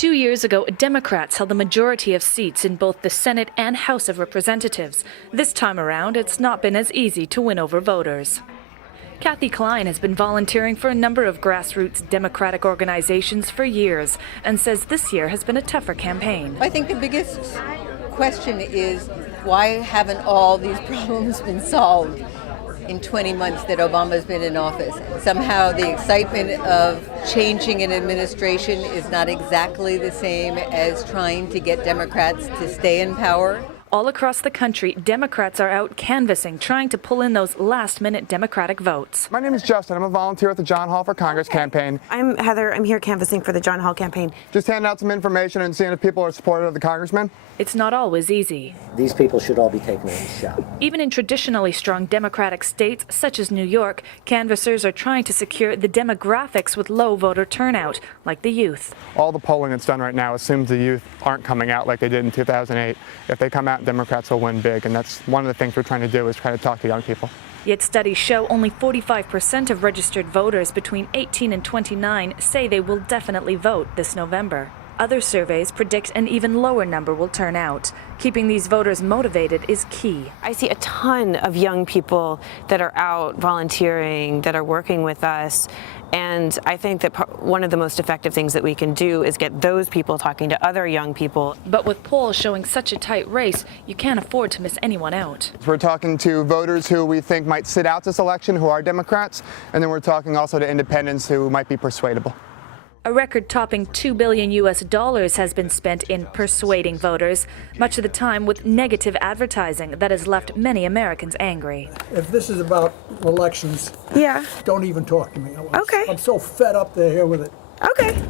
2 years ago, Democrats held the majority of seats in both the Senate and House of Representatives. This time around, it's not been as easy to win over voters. Natalie Carney has been volunteering for a number of grassroots Democratic organizations for years and says this year has been a tougher campaign. I think the biggest question is, why haven't all these problems been solved in 20 months that Obama's been in office? Somehow the excitement of changing an administration is not exactly the same as trying to get Democrats to stay in power. All across the country, Democrats are out canvassing, trying to pull in those last-minute Democratic votes. My name is Justin. I'm a volunteer at the John Hall for Congress campaign. I'm Heather. I'm here canvassing for the John Hall campaign. Just handing out some information and seeing if people are supportive of the congressman. It's not always easy. These people should all be taken in the shot. Even in traditionally strong Democratic states, such as New York, canvassers are trying to secure the demographics with low voter turnout, like the youth. All the polling that's done right now assumes the youth aren't coming out like they did in 2008. If they come out, Democrats will win big, and that's one of the things we're trying to do, is try to talk to young people. Yet studies show only 45% of registered voters between 18 and 29 say they will definitely vote this November. Other surveys predict an even lower number will turn out. Keeping these voters motivated is key. I see a ton of young people that are out volunteering, that are working with us, and I think that one of the most effective things that we can do is get those people talking to other young people. But with polls showing such a tight race, you can't afford to miss anyone out. We're talking to voters who we think might sit out this election, who are Democrats, and then we're talking also to independents who might be persuadable. A record-topping $2 billion has been spent in persuading voters, much of the time with negative advertising that has left many Americans angry. If this is about elections, don't even talk to me. Okay. I'm so fed up to here with it. Okay.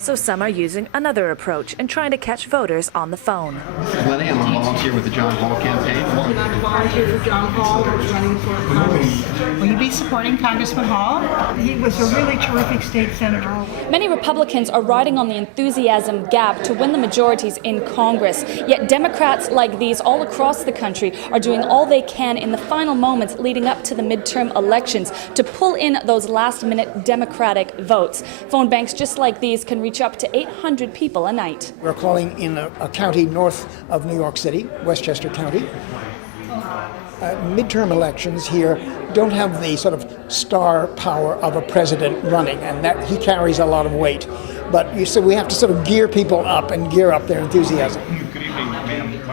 So some are using another approach and trying to catch voters on the phone. This is Lenny. I'm a volunteer with the John Hall campaign. I'm a volunteer with John Hall, running for Congress. Will you be supporting Congressman Hall? He was a really terrific state senator. Many Republicans are riding on the enthusiasm gap to win the majorities in Congress. Yet Democrats like these all across the country are doing all they can in the final moments leading up to the midterm elections to pull in those last-minute Democratic votes. Phone banks just like these can reach up to 800 people a night. We're calling in a county north of New York City, Westchester County. Midterm elections here don't have the sort of star power of a president running, and that he carries a lot of weight. But so we have to sort of gear people up and gear up their enthusiasm.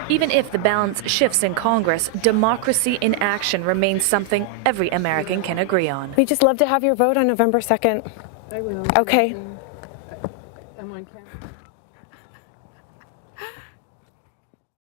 Even if the balance shifts in Congress, democracy in action remains something every American can agree on. We'd just love to have your vote on November 2nd. I will. Okay. I'm on camera.